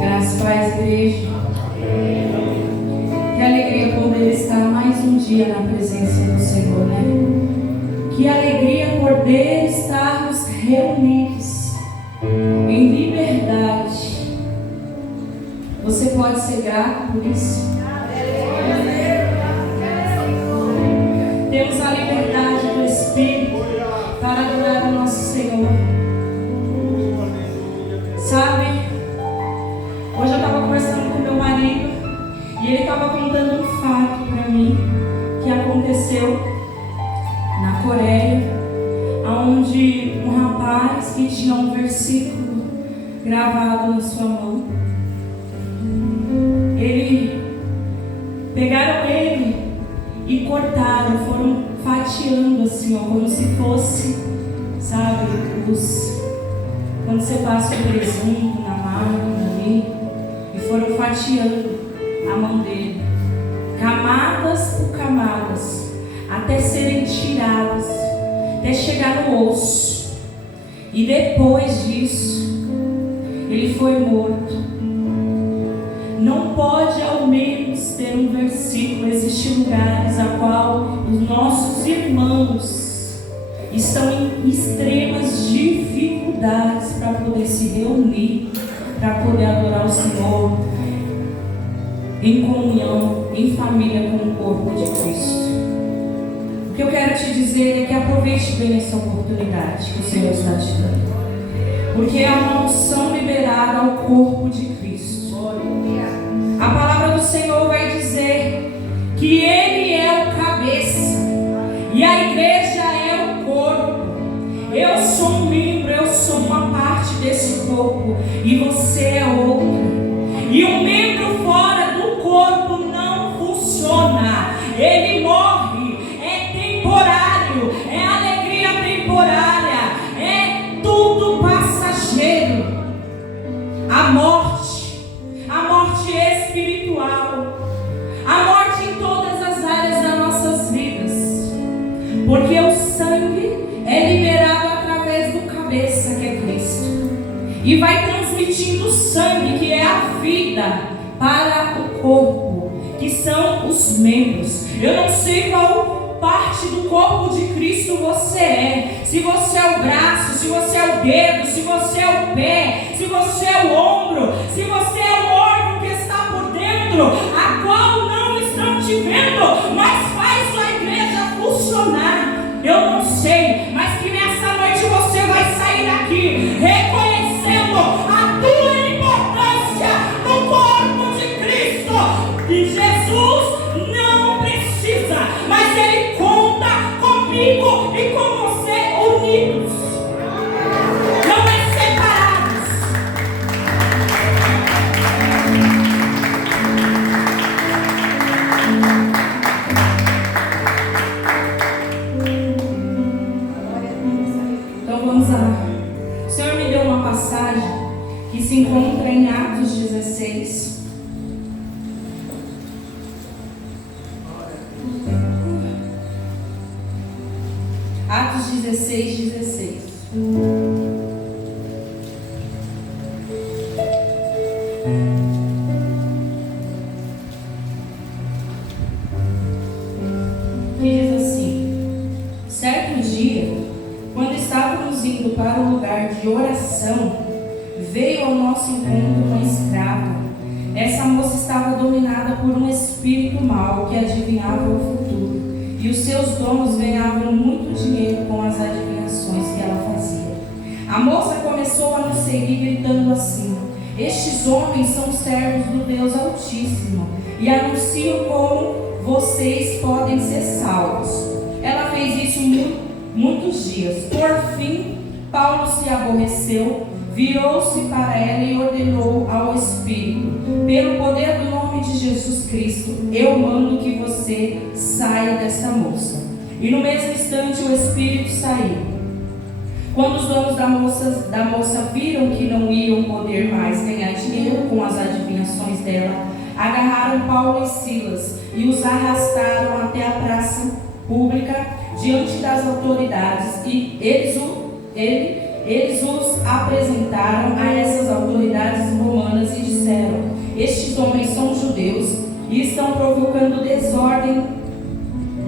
Graças a Deus, igreja. Que alegria poder estar mais um dia na presença do Senhor, né? Que alegria poder estarmos reunidos em liberdade. Você pode ser grato por isso? Temos a liberdade do Espírito para adorar o nosso Senhor. Sabe, hoje eu estava conversando com meu marido e ele estava contando um fato para mim que aconteceu na Coreia, onde um rapaz que tinha um versículo gravado na sua mão, pegaram ele e cortaram, foram fatiando assim, ó, como se fosse, sabe, quando você passa o presunto na máquina ali, e foram fatiando a mão dele, camadas por camadas, até serem tiradas, até chegar no osso. E depois disso, ele foi morto. Não pode ao menos ter um versículo. Existem lugares a qual os nossos irmãos estão em extremas dificuldades para poder se reunir, para poder adorar o Senhor em comunhão, em família com o corpo de Cristo. O que eu quero te dizer é que aproveite bem essa oportunidade que o Senhor está te dando, porque é uma unção liberada ao corpo de Cristo. A palavra do Senhor vai dizer que Ele é o cabeça e a igreja é o corpo. Eu sou um membro, eu sou uma parte desse corpo e você é outra. E um membro fora do corpo não funciona, ele morre, é temporário, é alegria temporária, é tudo passageiro. A morte espiritual, a morte em todas as áreas das nossas vidas, porque o sangue é liberado através do cabeça, que é Cristo, e vai transmitindo o sangue, que é a vida, para o corpo, que são os membros. Eu não sei qual parte do corpo de Cristo você é, se você é o braço, se você é o dedo, se você é o pé, se você é o ombro, se você é o órgão que está por dentro, a qual não estão te vendo, mas faz a igreja funcionar. Eu não sei, mas que nessa noite você vai sair daqui reconhecendo a tua importância no corpo de Cristo. E Jesus não precisa, mas Ele conta comigo e com você unidos, não é separados. Então vamos lá. O Senhor me deu uma passagem que se encontra em Atos 16. Atos 16, 16. Que diz assim: certo dia, quando estávamos indo para o lugar de oração, veio ao nosso encontro uma escrava. Essa moça estava dominada por um espírito mau que adivinhava o futuro. E os seus donos ganhavam muito dinheiro com as adivinhações que ela fazia. A moça começou a nos seguir gritando assim: estes homens são servos do Deus Altíssimo e anunciam como vocês podem ser salvos. Ela fez isso muitos dias. Por fim, Paulo se aborreceu, virou-se para ela e ordenou ao Espírito: pelo poder do nome de Jesus Cristo, eu mando que você saia dessa moça. E no mesmo instante o Espírito saiu. Quando os donos da moça viram que não iam poder mais ganhar dinheiro com as adivinhações dela, agarraram Paulo e Silas e os arrastaram até a praça pública diante das autoridades e eles os apresentaram a essas autoridades romanas e disseram: estes homens são judeus e estão provocando desordem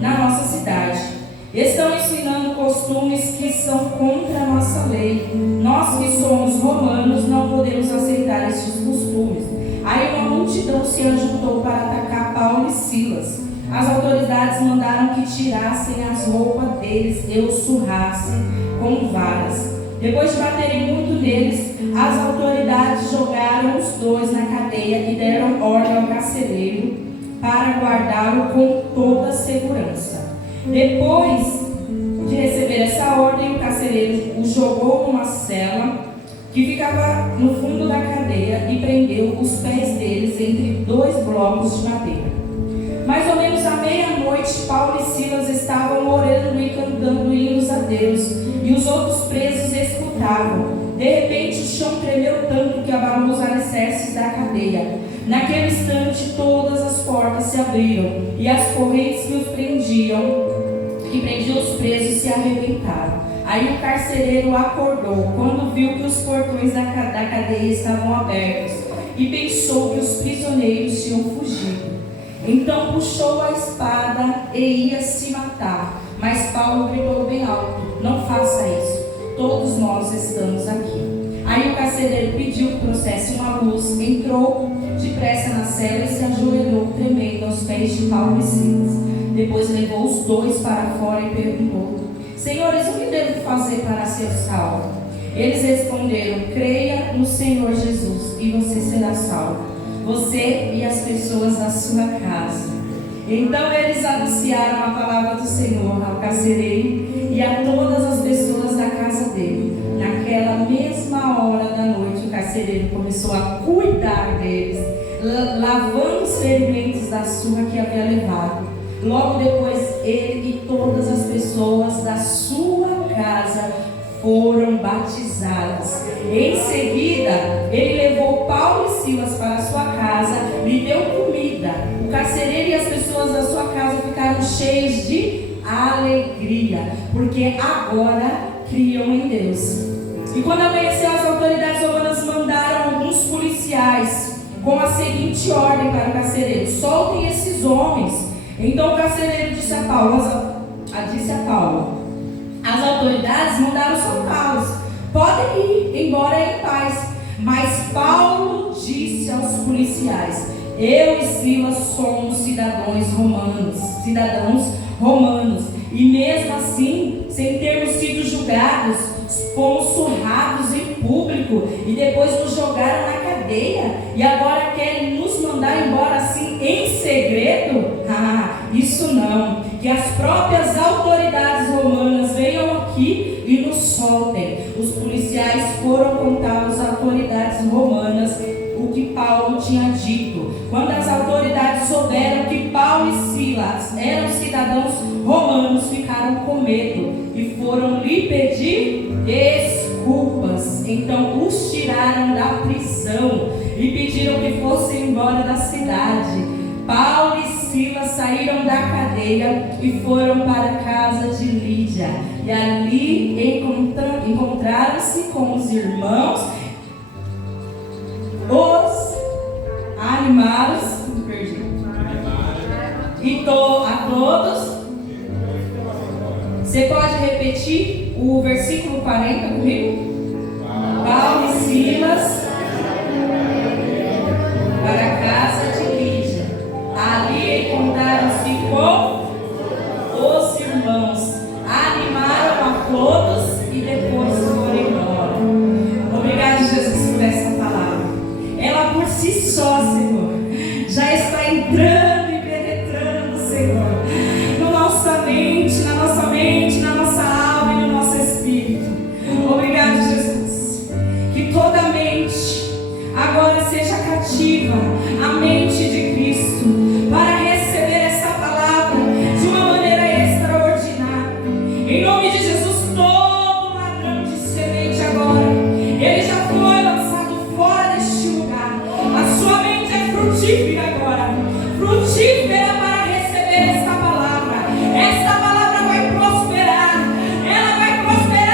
na nossa cidade. Estão ensinando costumes que são contra a nossa lei. Nós que somos romanos não podemos aceitar estes costumes. Aí uma multidão se ajuntou para atacar Paulo e Silas. As autoridades mandaram que tirassem as roupas deles e os surrassem com varas. Depois de baterem muito neles, as autoridades jogaram os dois na cadeia e deram ordem ao carcereiro para guardá-lo com toda a segurança. Depois de receber essa ordem, o carcereiro o jogou numa cela que ficava no fundo da cadeia e prendeu os pés deles entre dois blocos de madeira. Mais ou menos à meia-noite, Paulo e Silas estavam orando e cantando hinos a Deus, e os outros presos escutavam. De repente, o chão tremeu tanto que abalou os alicerces da cadeia. Naquele instante, todas as portas se abriram, e as correntes que prendiam os presos se arrebentaram. Aí o carcereiro acordou, quando viu que os portões da cadeia estavam abertos, e pensou que os prisioneiros tinham fugido. Então puxou a espada e ia se matar. Mas Paulo gritou bem alto: não faça isso, todos nós estamos aqui. Aí o carcereiro pediu que trouxesse uma luz, entrou depressa na cela e se ajoelhou tremendo aos pés de Paulo e Silas. Depois levou os dois para fora e perguntou: senhores, o que devo fazer para ser salvo? Eles responderam: creia no Senhor Jesus e você será salvo, você e as pessoas da sua casa. Então eles anunciaram a palavra do Senhor ao carcereiro e a todas as pessoas da casa dele. Naquela mesma hora da noite, o carcereiro começou a cuidar deles, lavando os ferimentos da surra que havia levado. Logo depois, ele e todas as pessoas da sua casa foram batizados. Em seguida, ele levou Paulo e Silas para sua casa, lhe deu comida. O carcereiro e as pessoas da sua casa ficaram cheios de alegria, porque agora criam em Deus. E quando amanheceu, as autoridades romanas mandaram alguns policiais com a seguinte ordem para o carcereiro: soltem esses homens. Então o carcereiro disse a Paulo: as autoridades mandaram soltá-los, podem ir embora em paz. Mas Paulo disse aos policiais: eu e Silas somos cidadãos romanos, e mesmo assim, sem termos sido julgados, fomos surrados em público e depois nos jogaram na cadeia, e agora querem nos mandar embora assim em segredo? Isso não. Que as próprias autoridades romanas venham aqui e nos soltem. Os policiais foram contar às autoridades romanas o que Paulo tinha dito. Quando as autoridades souberam que Paulo e Silas eram cidadãos romanos, ficaram com medo e foram lhe pedir desculpas. Então os tiraram da prisão e pediram que fossem embora da cidade. Paulo e Silas saíram da cadeia e foram para a casa de Lídia. E ali encontraram-se com os irmãos, os animados, e a todos. Você pode repetir o versículo 40 comigo? Paulo e Silas para a casa de Lídia. Ali encontraram-se com os irmãos, animaram a todos e depois foram embora. Obrigado, Jesus, por essa palavra. Ela por si só, Senhor, já está entrando e penetrando, Senhor, na nossa mente, na nossa alma e no nosso espírito. Obrigado, Jesus, que toda mente agora seja cativa à mente de Cristo, para receber essa palavra de uma maneira extraordinária. Em nome de Jesus, todo ladrão de semente agora, ele já foi lançado fora deste lugar. A sua mente é frutífera agora, frutífera para receber esta palavra. Esta palavra vai prosperar, ela vai prosperar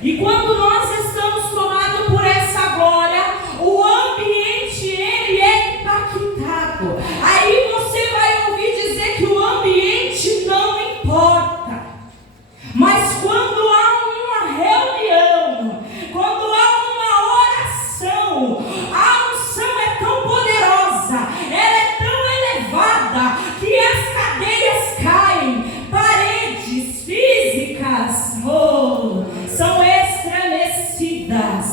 E quando nós estamos tomados por essa glória, o ambiente ele é impactado. Aí você vai ouvir dizer que o ambiente não importa. Mas quando há uma reunião, quando há uma oração, a unção é tão poderosa, ela é tão elevada, que as cadeias caem, paredes físicas são estremecidas.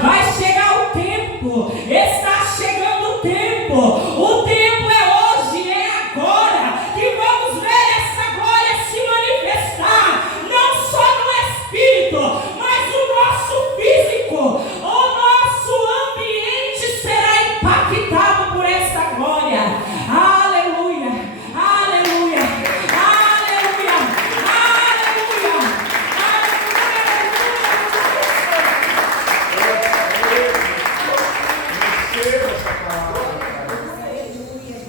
Vai chegar o tempo, está chegando o tempo. O tempo é hoje, é agora, que vamos ver essa glória se manifestar, não só no espírito, mas no nosso físico. O nosso ambiente será impactado por essa glória. Aleluia, aleluia, aleluia, aleluia,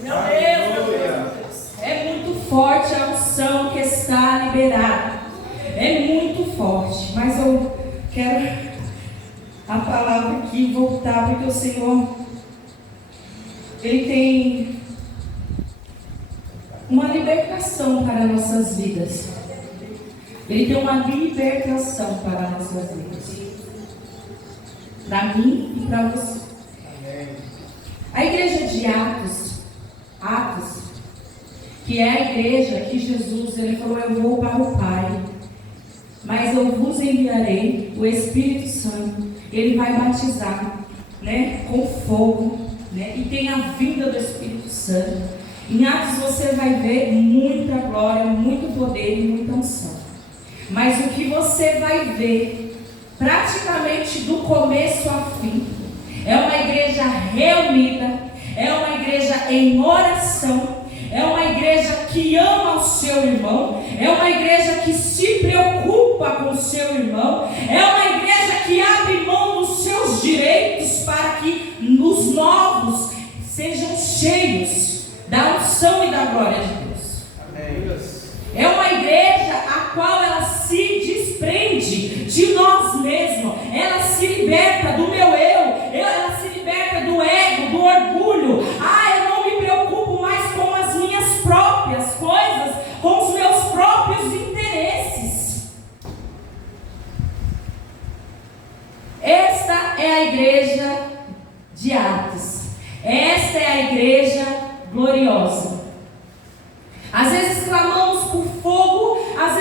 Meu Deus, é muito forte a unção que está liberada. É muito forte. Mas eu quero a palavra aqui voltar, porque o Senhor, Ele tem uma libertação para nossas vidas. Ele tem uma libertação para nossas vidas. Para mim e para você. A igreja de Atos, que é a igreja que Jesus, Ele falou: eu vou para o Pai, mas eu vos enviarei o Espírito Santo. Ele vai batizar, com fogo, e tem a vinda do Espírito Santo. Em Atos você vai ver muita glória, muito poder e muita unção. Mas o que você vai ver, praticamente do começo ao fim, é uma igreja reunida, é uma igreja em oração, é uma igreja que ama o seu irmão, é uma igreja que se preocupa com o seu irmão, é uma igreja que abre mão dos seus direitos para que os novos sejam cheios da unção e da glória de Deus. Amém. É uma igreja a qual ela se desprende de nós mesmos, ela se liberta do meu ela se liberta do ego, do orgulho. Eu não me preocupo mais com as minhas próprias coisas, com os meus próprios interesses. Esta é a igreja de Atos. Esta é a igreja gloriosa. Às vezes clamamos por fogo, às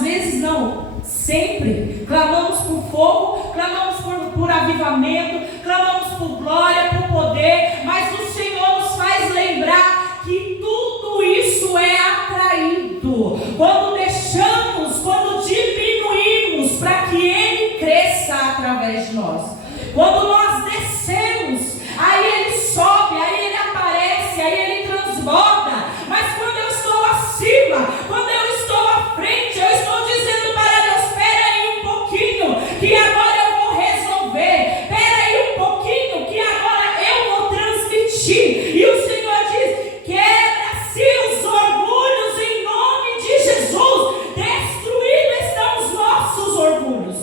vezes não, sempre clamamos por fogo, clamamos por avivamento, clamamos por glória, por poder, mas o Senhor nos faz lembrar que tudo isso é atraído quando deixamos, quando diminuímos para que Ele cresça através de nós. Quando nós descemos, aí Ele sobe, aí Ele aparece, aí Ele transborda. Mas quando eu estou acima, quando eu estou à frente, eu estou dizendo para Deus: espera aí um pouquinho, que agora eu vou resolver. Espera aí um pouquinho, que agora eu vou transmitir. E o Senhor diz: quebra-se os orgulhos em nome de Jesus. Destruídos estão os nossos orgulhos.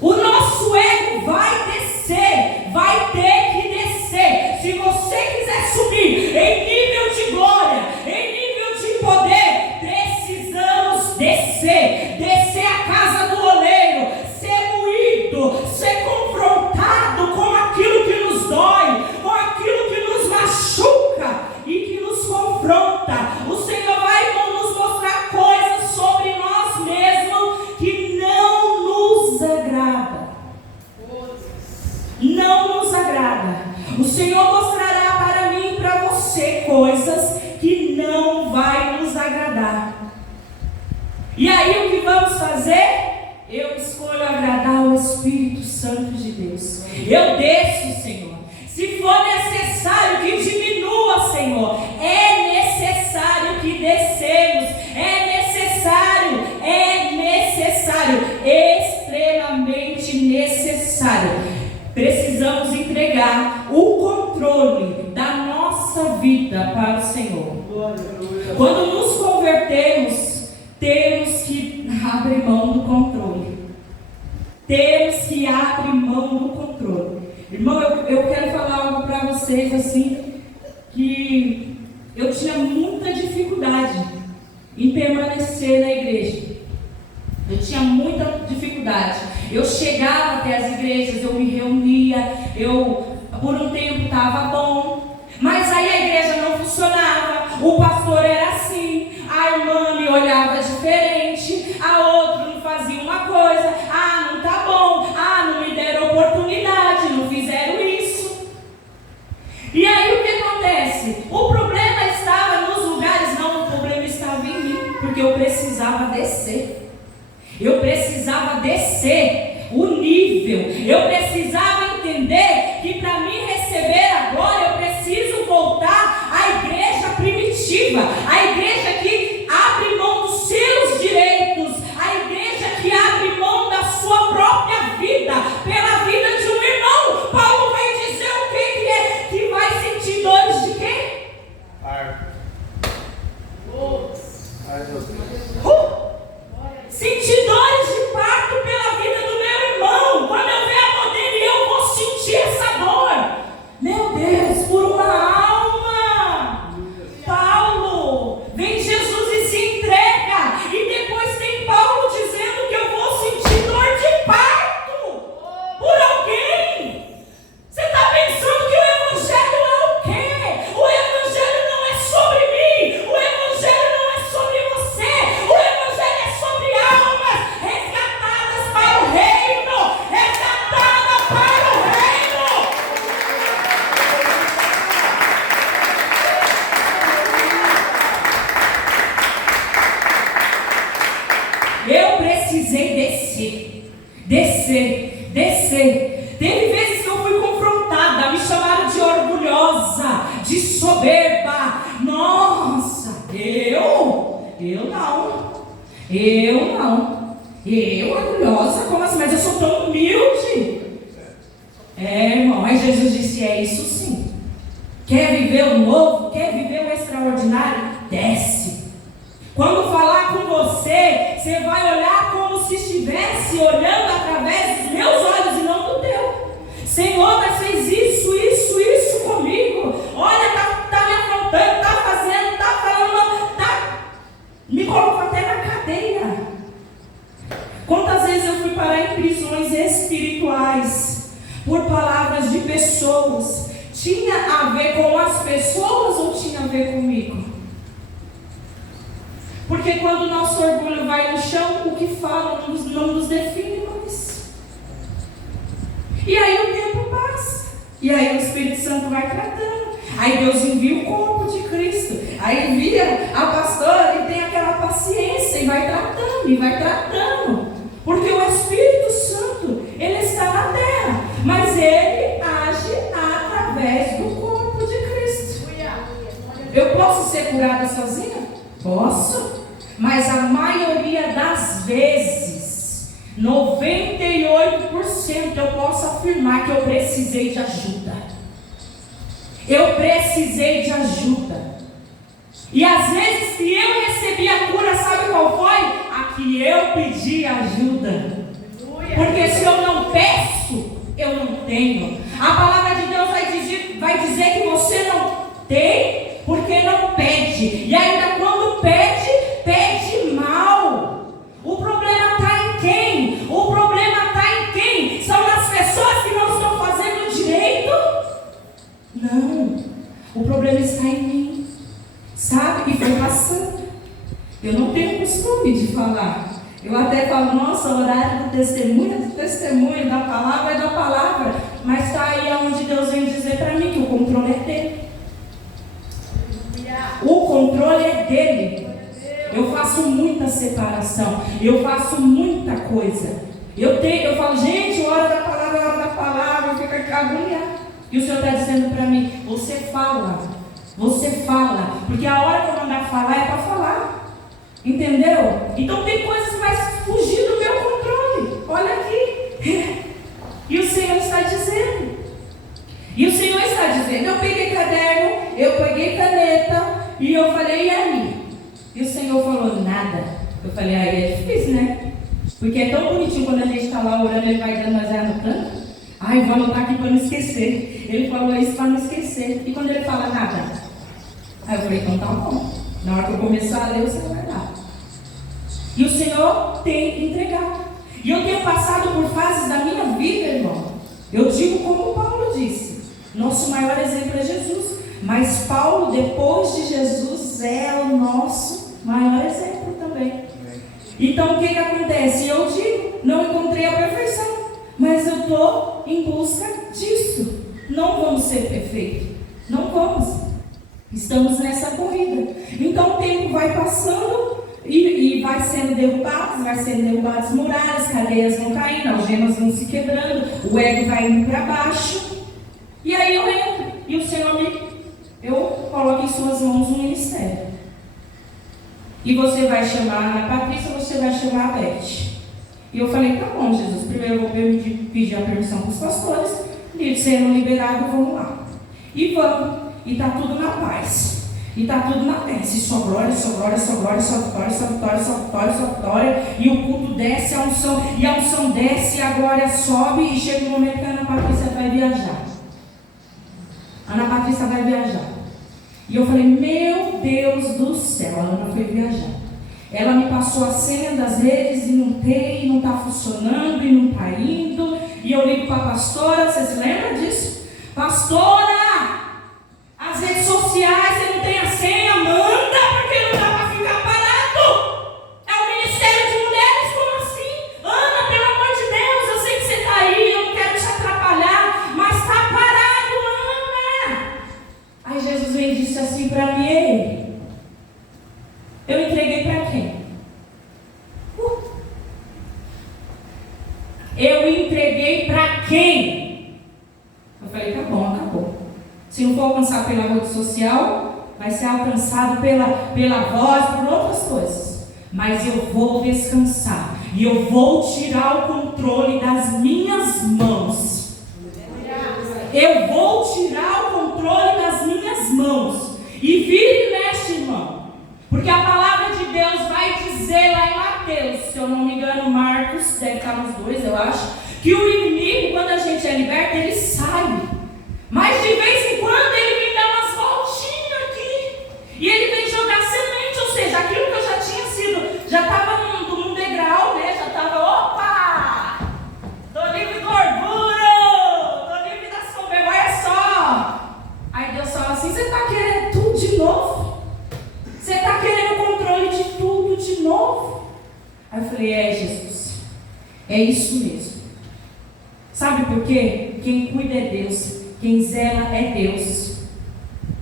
O nosso ego vai descer, vai ter que descer. Se você quiser subir em nível de glória, em nível de poder, precisamos descer a casa do oleiro, ser moído, ser confrontado com aquilo que nos dói, com aquilo que nos machuca e que nos confronta. O Senhor vai nos mostrar coisas sobre nós mesmos que não nos agrada. Não nos agrada. O Senhor mostrará para mim e para você coisas que não vai nos agradar. E aí o que vamos fazer? Eu escolho agradar o Espírito Santo de Deus. Eu desço, Senhor. Se for necessário que diminua, Senhor, é necessário que descemos. É necessário, extremamente necessário. Precisamos entregar o controle da nossa vida para o Senhor. Quando nos convertemos, temos que abre mão do controle. Temos que abrir mão do controle. Irmão, eu quero falar algo para vocês assim, que eu tinha muita dificuldade em permanecer na igreja. Eu tinha muita dificuldade. Eu chegava até as igrejas, eu me reunia, por um tempo estava bom, mas aí a igreja não funcionava, o pastor era assim, a irmã me olhava diferente, a outra não fazia uma coisa, não tá bom, não me deram oportunidade, não fizeram isso. E aí o que acontece? O problema estava nos lugares, não, o problema estava em mim, porque eu precisava descer. Eu precisava descer o nível, eu precisava entender que para mim receber a glória, eu preciso voltar à igreja primitiva, a igreja que abre mão dos seus direitos, a igreja que abre mão da sua própria vida, pela vida de um irmão. Paulo vai dizer o que é, que vai sentir dores de quê? Sentir dores de parto pela vida do meu irmão. Quando eu ver a dor dele, eu vou sentir essa dor. Meu Deus, por uma alma. Paulo, vem Jesus e se entrega. E depois tem Paulo dizendo que eu vou sentir dor de parto por alguém. Você está pensando que o evangelho é o quê? O evangelho não é sobre mim. O evangelho não é sobre você. O evangelho é sobre almas resgatadas para o reino. Resgatadas para o reino. Eu precisei descer. Teve vezes que eu fui confrontada, me chamaram de orgulhosa, de soberba. Nossa, eu não. Eu orgulhosa, como assim? Mas eu sou tão humilde. Irmão, mas Jesus disse, é isso sim. Quer viver o novo? Quer viver o extraordinário? Desce. Quando falar com você, você vai olhar como se estivesse olhando através dos meus olhos e não do teu. Senhor, mas fez isso comigo. Olha, tá me afrontando, tá fazendo, tá falando, me colocou até na cadeia. Quantas vezes eu fui parar em prisões espirituais por palavras de pessoas? Tinha a ver com as pessoas ou tinha a ver comigo? Porque quando o nosso orgulho vai no chão, o que fala não nos define mais. E aí o tempo passa. E aí o Espírito Santo vai tratando. Aí Deus envia o corpo de Cristo. Aí envia a pastora que tem aquela paciência e vai tratando. Porque o Espírito Santo, ele está na terra. Mas ele age através do corpo de Cristo. Eu posso ser curada sozinha? Posso, mas a maioria das vezes, 98%, eu posso afirmar que eu precisei de ajuda. E às vezes, se eu recebi a cura, sabe qual foi? A que eu pedi ajuda. Porque se eu não peço, eu não tenho. A palavra de Deus vai dizer que você não tem porque não pede. E ainda quando pede mal. O problema está em quem? São nas pessoas que não estão fazendo direito? Não. O problema está em mim. Sabe? E foi passando. Eu não tenho costume de falar. Eu até falo, nossa, o horário do testemunho, da palavra é da palavra. Mas está aí onde Deus vem dizer para mim que o controle é dele. O controle é dele. Eu faço muita separação. Eu faço muita coisa. Eu falo, gente, hora da palavra, eu fico aqui agoniado. E o Senhor está dizendo para mim, você fala. Porque a hora que eu mandar falar é para falar. Entendeu? Então tem coisas que vai fugir do meu controle. Olha aqui. E o Senhor está dizendo. Eu peguei caderno, eu peguei caneta e eu falei, e aí? E o Senhor falou, nada. Eu falei, aí é difícil, né? Porque é tão bonitinho quando a gente está lá orando, ele vai dando, mas vai anotando. Ai, vou anotar aqui para não esquecer. Ele falou isso para não esquecer. E quando ele fala nada? Aí eu falei, então tá bom. Na hora que eu começar a ler, você vai dar. E o Senhor tem entregado. E eu tenho passado por fases da minha vida, irmão. Eu digo como Paulo disse. Nosso maior exemplo é Jesus. Mas Paulo, depois de Jesus, é o nosso maior exemplo também. Então o que acontece? Eu digo, não encontrei a perfeição, mas eu estou em busca disso. Não vamos ser perfeitos, não vamos. Estamos nessa corrida. Então o tempo vai passando e vai sendo derrubadas muralhas, cadeias vão caindo, algemas vão se quebrando, o ego vai indo para baixo. E aí eu entro e o Senhor eu coloco em suas mãos um ministério. E você vai chamar a Ana Patrícia, você vai chamar a Beth. E eu falei, tá bom, Jesus, primeiro eu vou pedir a permissão para os pastores, e sendo liberado, vamos lá. E vamos, e está tudo na paz, e está tudo na paz, e só glória, só glória, só glória, só vitória, só vitória, só vitória, só vitória, e o culto desce, a unção desce, a glória sobe, e chega um momento que a Ana Patrícia vai viajar. Ana Patrícia vai viajar. E eu falei, meu Deus do céu, a Ana foi viajar. Ela me passou a senha das redes e não tem, não está funcionando e não está indo. E eu ligo para a pastora, você se lembra disso? Pastora, as redes sociais, você não tem a senha, manda, porque não dá para ficar parado. É o Ministério de Mulheres, como assim? Ana, pelo amor de Deus, eu sei que você está aí, eu não quero te atrapalhar, mas está parado, Ana. Aí Jesus veio e disse assim para mim, eu entreguei para quem? Eu entreguei para quem? Eu falei, tá bom, acabou. Se não for alcançar pela rede social, vai ser alcançado pela voz, por outras coisas. Mas eu vou descansar. E eu vou tirar o controle das minhas mãos. Eu vou tirar o controle das minhas mãos. E vira e mexe, irmão. Porque a palavra de Deus vai dizer lá em Mateus, se eu não me engano, Marcos, deve estar nos dois, eu acho, que o inimigo, quando a gente é liberto, ele sai. Mas de vez em quando ele vem dar umas voltinhas aqui. E ele vem jogar semente, ou seja, aquilo que eu já tinha sido, já estava num degrau, né? Já estava, opa! Tô livre do orgulho, tô livre da soberba, olha só. Aí Deus fala assim, você está querendo tudo de novo? Você está querendo o controle de tudo de novo? Aí eu falei, Jesus, é isso mesmo. Sabe por quê? Quem cuida é Deus, quem zela é Deus.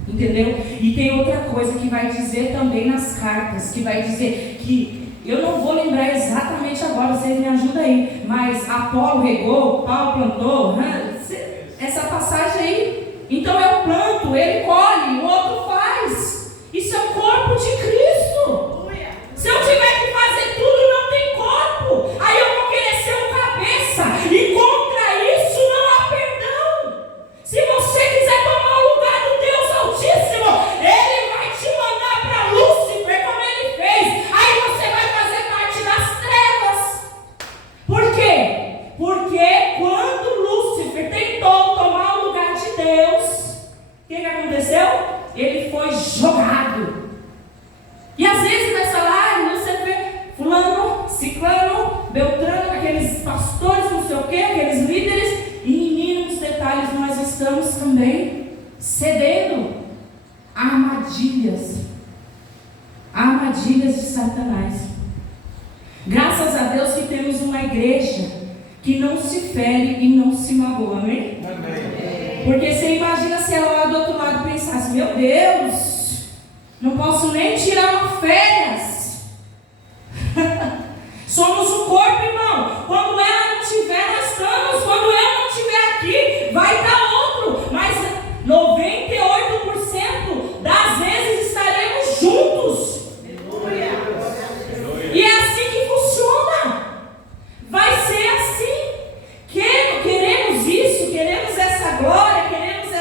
Entendeu? E tem outra coisa que vai dizer também nas cartas, que vai dizer que, eu não vou lembrar exatamente agora, vocês me ajudam aí, mas Apolo regou, Paulo plantou, essa passagem aí. Então eu planto, ele colhe, o outro faz. Isso é o corpo de Cristo. Se eu tiver que fazer tudo, não tem corpo. Aí eu vou querer ser o cabeça. E contra isso não há perdão. Se você quiser tomar o lugar do Deus Altíssimo, Ele vai te mandar para Lúcifer, como Ele fez. Aí você vai fazer parte das trevas. Por quê? Porque quando Lúcifer tentou tomar o lugar de Deus, o que aconteceu? Ele foi jogado. E às vezes nessa live você vê fulano, ciclano, beltrano, aqueles pastores, não sei o que, aqueles líderes, e em mínimos detalhes nós estamos também cedendo a armadilhas de Satanás. Graças a Deus que temos uma igreja que não se fere e não se magoa, amém? Amém. Porque você imagina se ela lá do outro lado pensasse, meu Deus, não posso nem tirar uma férias. Somos o corpo, irmão. Quando ela não estiver, nós estamos. Quando eu não estiver aqui, vai estar outro. Mas 98% das vezes estaremos juntos. E é assim que funciona. Vai ser assim. Queremos isso, queremos essa glória, queremos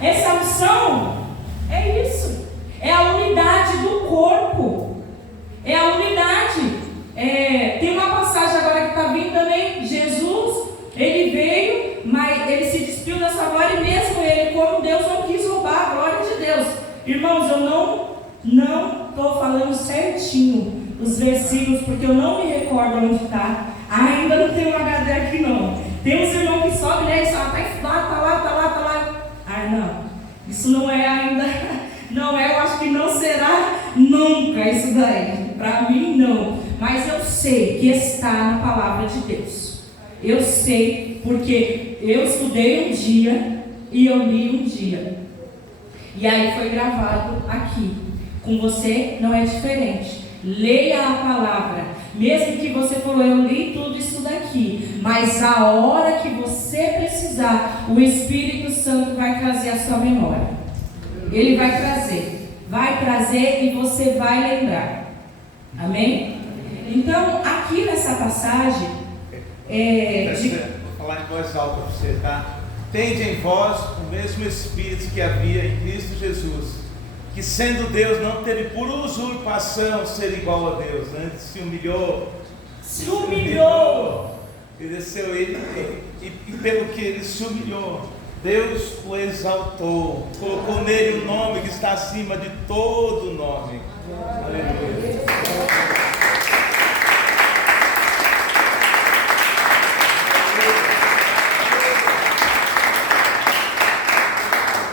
essa unção. É isso. É a unidade do corpo. É a unidade. Tem uma passagem agora sua glória, e mesmo ele, como Deus, não quis roubar a glória de Deus. Irmãos, eu não estou falando certinho os versículos, porque eu não me recordo onde está. Ainda não tem um HD aqui não. Tem uns irmãos que sobem, né? E só tá lá. Ah, não. Isso não é ainda. Não é, eu acho que não será nunca isso daí. Para mim, não. Mas eu sei que está na palavra de Deus. Eu sei, porque eu estudei um dia e eu li um dia. E aí foi gravado aqui. Com você não é diferente. Leia a palavra. Mesmo que você falou, eu li tudo isso daqui, mas a hora que você precisar, o Espírito Santo vai trazer a sua memória. Ele vai trazer e você vai lembrar. Amém? Então, aqui nessa passagem, vou falar em voz alta para você, tá? Tende em vós o mesmo Espírito que havia em Cristo Jesus, que sendo Deus não teve por usurpação ser igual a Deus, antes se humilhou, e desceu ele, e pelo que ele se humilhou, Deus o exaltou, colocou nele o nome que está acima de todo nome. Aleluia.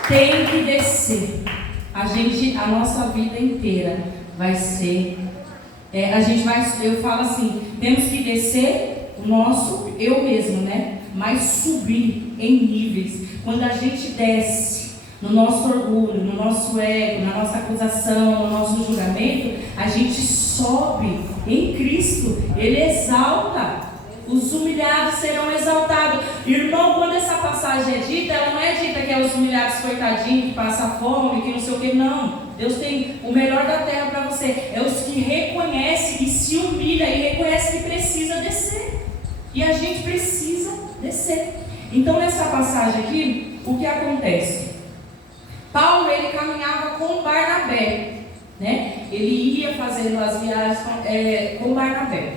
Tem que descer. A nossa vida inteira vai ser. Eu falo assim, temos que descer o nosso eu mesmo, né? Mas subir em níveis. Quando a gente desce no nosso orgulho, no nosso ego, na nossa acusação, no nosso julgamento, a gente sobe em Cristo. Ele exalta. Os humilhados serão exaltados. Irmão, quando essa passagem é dita, ela não é dita que é os humilhados coitadinhos, que passam fome, que não sei o que, não. Deus tem o melhor da terra para você. É os que reconhecem e se humilham e reconhecem que precisa descer. E a gente precisa descer. Então, nessa passagem aqui, o que acontece? Paulo, ele caminhava com Barnabé, né? Ele ia fazendo as viagens com Barnabé.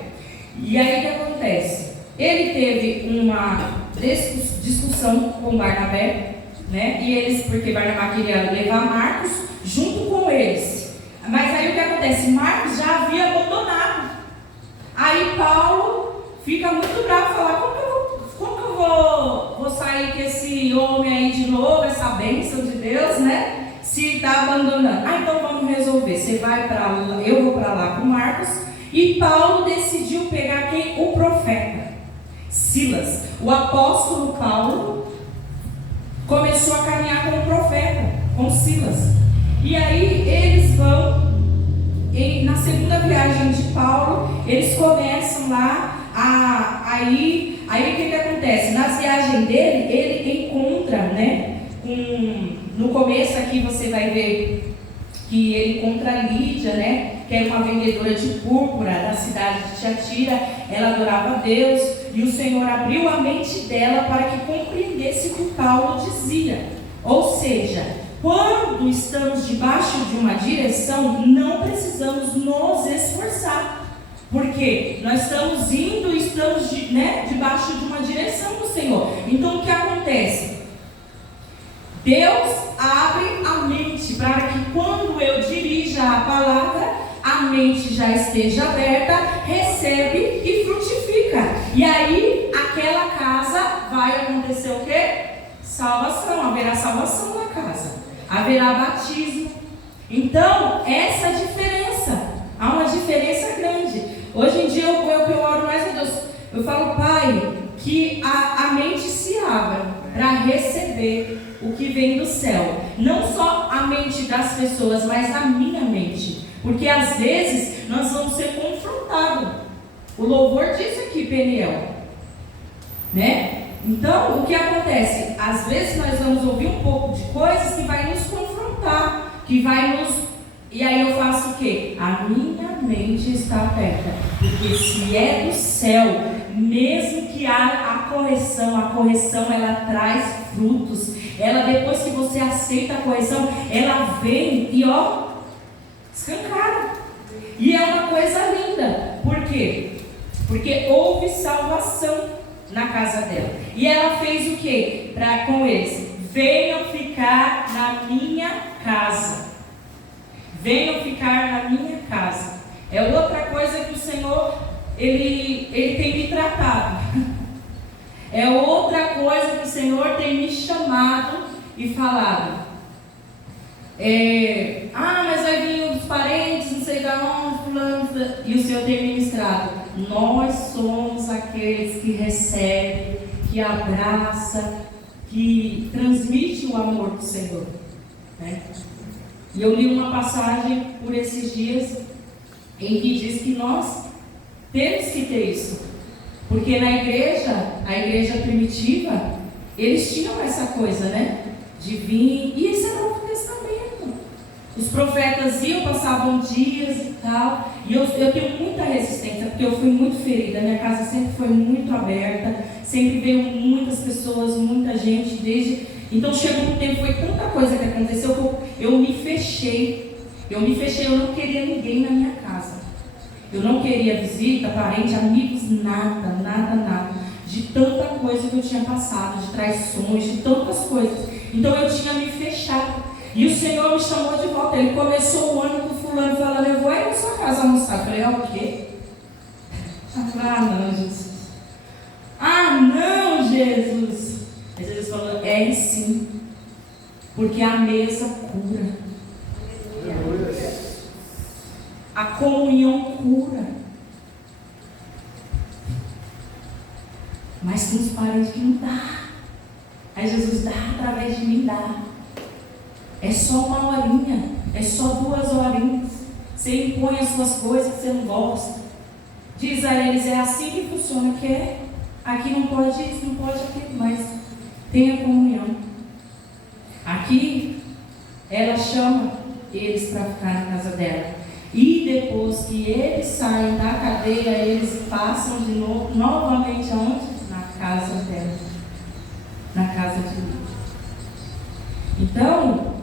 E aí o que acontece? Ele teve uma discussão com Barnabé, né? E eles, porque Barnabé queria levar Marcos junto com eles. Mas aí o que acontece? Marcos já havia abandonado. Aí Paulo fica muito bravo, fala, como que eu vou sair com esse homem aí de novo, essa bênção de Deus, né? Se está abandonando. Então vamos resolver. Você vai para lá, eu vou para lá com Marcos. E Paulo decidiu pegar quem? O profeta Silas. O apóstolo Paulo começou a caminhar com o profeta, com Silas. E aí eles vão, na segunda viagem de Paulo, eles começam lá aí o que acontece? Nas viagens dele, ele encontra, né? No começo aqui você vai ver que ele encontra Lídia, né? Que era uma vendedora de púrpura da cidade de Tiatira. Ela adorava a Deus e o Senhor abriu a mente dela para que compreendesse o que Paulo dizia. Ou seja, quando estamos debaixo de uma direção, não precisamos nos esforçar, porque nós estamos indo e estamos debaixo de uma direção do Senhor. Então o que acontece? Deus abre a mente para que quando eu dirija a palavra, a mente já esteja aberta, recebe e frutifica. E aí, aquela casa vai acontecer o quê? Salvação, haverá salvação na casa. Haverá batismo. Então, essa é a diferença. Há uma diferença grande. Hoje em dia, eu oro mais a Deus. Eu falo, Pai, que a mente se abra para receber o que vem do céu. Não só a mente das pessoas, mas a minha mente. Porque às vezes nós vamos ser confrontados. O louvor disse aqui, Peniel, né? Então, o que acontece? Às vezes nós vamos ouvir um pouco de coisas que vai nos confrontar, que vai nos... E aí eu faço o quê? A minha mente está aberta. Porque se é do céu, mesmo que a correção ela traz frutos. Ela, depois que você aceita a correção, ela vem e escancara. E é uma coisa linda. Por quê? Porque houve salvação. na casa dela. E ela fez o quê? Com eles: venham ficar na minha casa. Venham ficar na minha casa. É outra coisa que o Senhor, Ele tem me tratado. É outra coisa que o Senhor tem me chamado e falado. Mas vai vir os parentes, não sei da onde, fulano, e o Senhor tem ministrado. Nós somos aqueles que recebem, que abraça, que transmite o amor do Senhor, né? E eu li uma passagem por esses dias em que diz que nós temos que ter isso, porque na igreja, a igreja primitiva, eles tinham essa coisa, né? De vir, e isso é o Novo Testamento. Os profetas iam, passavam dias e tal, e eu tenho muita resistência, porque eu fui muito ferida. Minha casa sempre foi muito aberta, sempre veio muitas pessoas, muita gente, então chegou um tempo, foi tanta coisa que aconteceu, que eu me fechei, eu não queria ninguém na minha casa, eu não queria visita, parente, amigos, nada, de tanta coisa que eu tinha passado, de traições, de tantas coisas. Então eu tinha me fechado, e o Senhor me chamou de volta. Ele começou o ano com o fulano falando: eu vou aí na sua casa almoçar. Eu falei: é o quê? Não, Jesus. Não, Jesus. Aí Jesus falou: é sim, porque a mesa cura, a comunhão cura. Mas tem uns parentes que não dá. Aí Jesus dá através de mim, dá. É só 1 horinha, é só 2 horinhas. Você impõe as suas coisas que você não gosta. Diz a eles: é assim que funciona, que é. Aqui não pode isso, não pode aquilo, mas tenha comunhão. Aqui, ela chama eles para ficar na casa dela. E depois que eles saem da cadeia, eles passam de novo, novamente aonde? Na casa dela. Na casa de Deus. Então,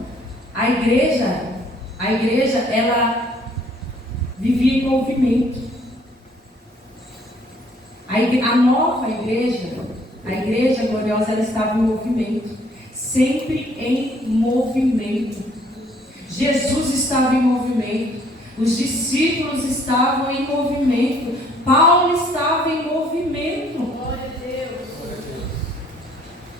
a igreja, ela vivia em movimento. A nova igreja, a igreja gloriosa, ela estava em movimento, sempre em movimento. Jesus estava em movimento, os discípulos estavam em movimento, Paulo estava em movimento. Glória a Deus.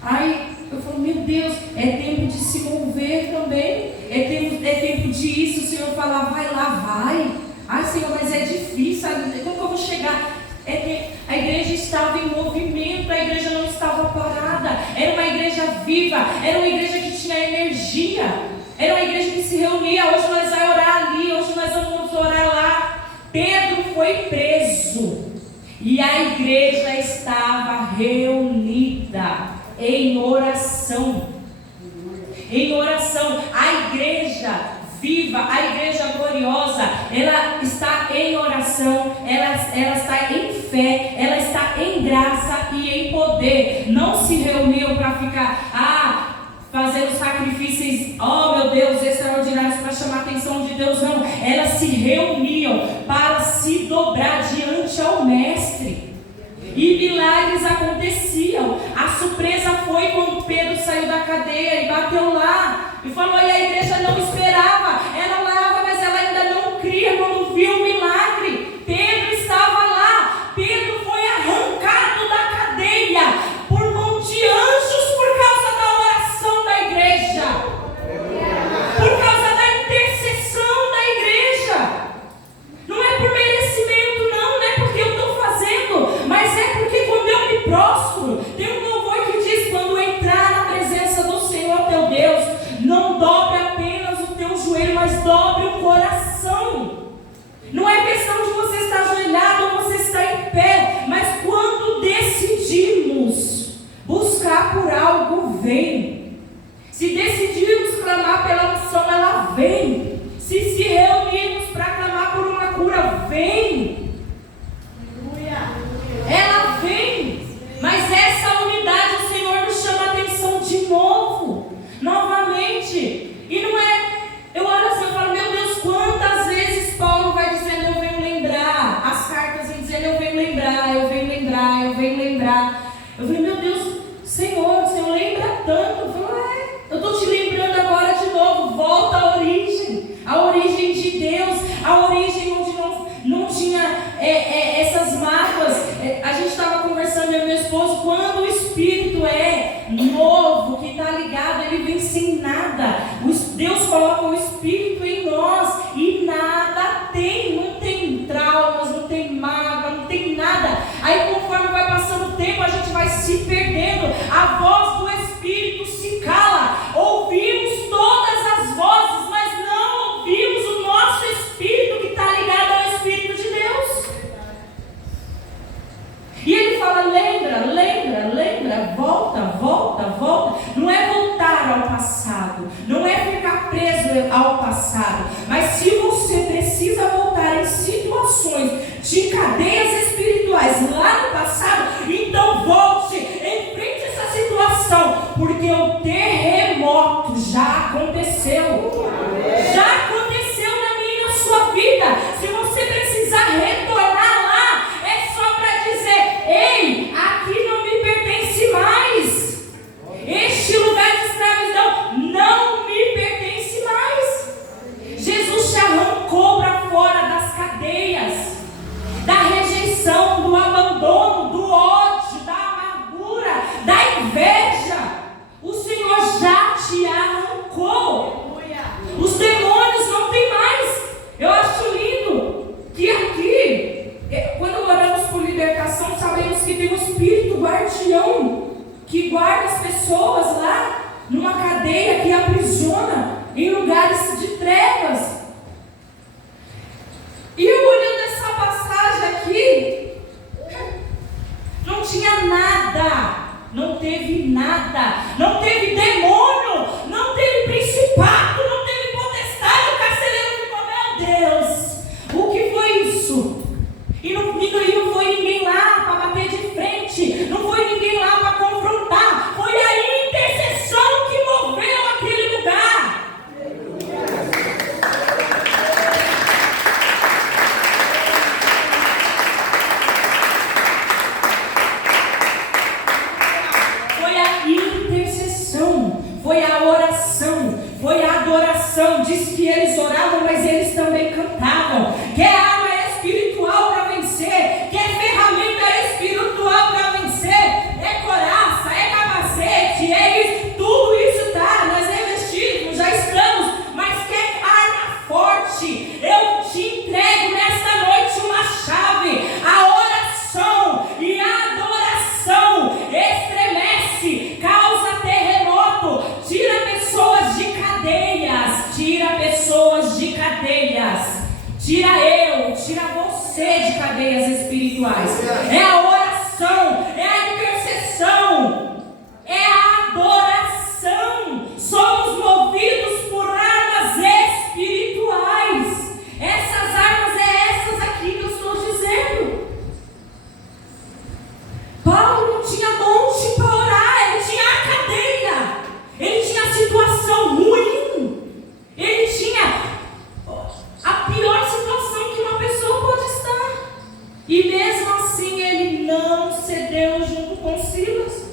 Aí eu falo: meu Deus, é tempo de se mover também, é tempo de isso. O Senhor fala: vai lá, vai. Ai, Senhor, mas é difícil, como que eu vou chegar? A igreja estava em movimento, a igreja não estava parada, era uma igreja viva, era uma igreja que tinha energia, era uma igreja que se reunia. Hoje nós vamos orar ali, hoje nós vamos orar lá. Pedro foi preso e a igreja estava reunida em oração. Em oração, a igreja viva, a igreja gloriosa, ela está em oração, ela está em fé, ela está em graça e em poder. Não se reuniu para ficar fazendo sacrifícios, oh meu Deus, extraordinários para chamar a atenção de Deus, não. Elas se reuniam para se dobrar diante ao mestre. E milagres aconteciam. A surpresa foi quando Pedro saiu da cadeia e bateu lá e falou, e a igreja não esperava. Ela orava, mas ela ainda não cria quando viu o milagre. Pedro estava lá. Pedro foi arrancado da cadeia por mão de anjos por causa da oração da igreja, por causa da intercessão da igreja. Não é por merecimento, não é porque eu estou fazendo, mas é porque quando eu me prostro, tem um louvor que diz, quando entrar na presença do Senhor teu Deus, não dobre apenas o teu joelho, mas dobre o coração. Não é questão de você estar ajoelhado ou você estar em pé, mas quando decidimos buscar por algo, vem. Se decidirmos clamar pela unção, ela vem. Se reunirmos para clamar por uma cura, vem. Ela vem. Mas essa unidade o Senhor nos chama a atenção de novo, novamente. E não é, eu olho assim, eu falo, meu Deus, quantas vezes Paulo vai dizendo, eu venho lembrar, as cartas vêm dizendo, eu venho lembrar, eu venho lembrar, eu venho lembrar. Eu falei, meu Deus, Senhor, o Senhor lembra tanto. Eu falei, eu estou te lembrando agora de novo. Volta à origem de Deus, a origem onde não tinha essas mágoas. A gente estava conversando, eu e meu esposo, quando o Espírito é novo, que está ligado, ele vem sem nada. Deus coloca o Espírito em nós e nada tem, não tem traumas, não tem mágoa, não tem nada. Aí conforme vai passando o tempo, a gente vai se perdendo, a voz do Espírito se cala, ouvimos todas as vozes, mas não ouvimos o nosso Espírito que está ligado ao Espírito de Deus. E ele fala, lembra, volta. Não é voltar ao passado, não é ficar preso ao passado, mas se você precisa voltar em situações de cadeias espirituais lá no passado, então volte, enfrente essa situação, porque o terremoto já aconteceu. Já aconteceu na minha e na sua vida. Se você precisar retornar lá, é só para dizer, ei, aqui não me pertence mais. Este lugar de escravidão não me pertence mais. Jesus te arrancou para fora das cadeias, da rejeição, do abandono, do ódio, da amargura, da inveja. O Senhor já te arrancou. Os demônios não tem mais. Eu acho lindo que aqui, quando oramos por libertação, sabemos que tem um espírito guardião que guarda as pessoas lá numa cadeia, que aprisiona em lugares de trevas. E eu olhando essa passagem aqui, não tinha nada, não teve nada, não teve demônio, não teve principado, não teve potestade. O carcereiro ficou, meu Deus, o que foi isso? E não foi ninguém lá para bater de frente, não foi ninguém lá para confrontar, foi a intercessão que moveu aquele lugar. Foi a intercessão, foi a oração, foi a adoração. Diz que eles oravam, mas eles também cantavam. Quer arma espiritual para vencer, quer ferramenta espiritual para vencer, é coraça, é capacete, é isso, tudo isso tá, nós revestidos, já estamos, mas quer arma forte? Eu te entrego nesta noite uma chave, a oração e a adoração estremece, causa terremoto, tira pessoas de cadeias, tira você de cadeias espirituais. É a oração, é a intercessão, é a adoração. Somos movidos por armas espirituais. Essas armas essas aqui que eu estou dizendo. Paulo não tinha monte para orar, ele tinha a cadeia, ele tinha a situação ruim, ele tinha a pior situação que uma pessoa pode estar. E mesmo assim ele não cedeu junto com Silas.